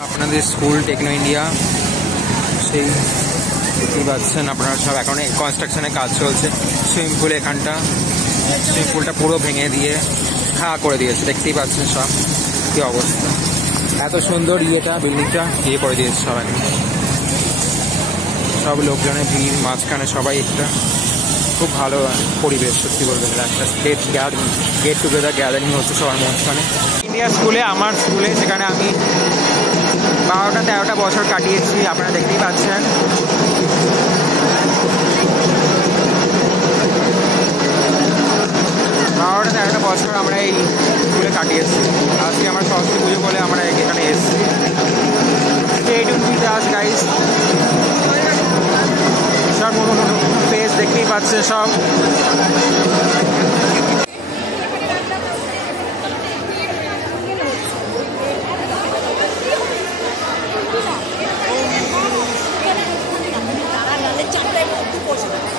আপনাদের school techno India সেই দেখতেই পাচ্ছেন আপনারা সব এখন কনস্ট্রাকশনে কাজ চলছে। সুইমিং পুল এখানটা সুইমিং পুলটা পুরো ভেঙে দিয়ে খাওয়া করে দিয়েছে, দেখতেই পাচ্ছেন সব কি অবস্থা। এত সুন্দর বিল্ডিংটা করে দিয়েছে সবাই, সব লোকজনের ভিড় মাঝখানে সবাই একটা খুব ভালো পরিবেশ সত্যি বলতে গেলে। একটা গেট টুগেদার গ্যাদারিং হচ্ছে সবার মাঝখানে। ইন্ডিয়া স্কুলে আমার স্কুলে সেখানে আমি 12-13টা বছর কাটিয়েছি, আপনারা দেখতেই পাচ্ছেন। 12-13টা বছর আমরা এই স্কুলে কাটিয়েছি। আজকে আমার সরস্বতী পুজো বলে আমরা এখানে এসেছি। গাইস সব ফেস দেখতেই পাচ্ছে সব। চারটায়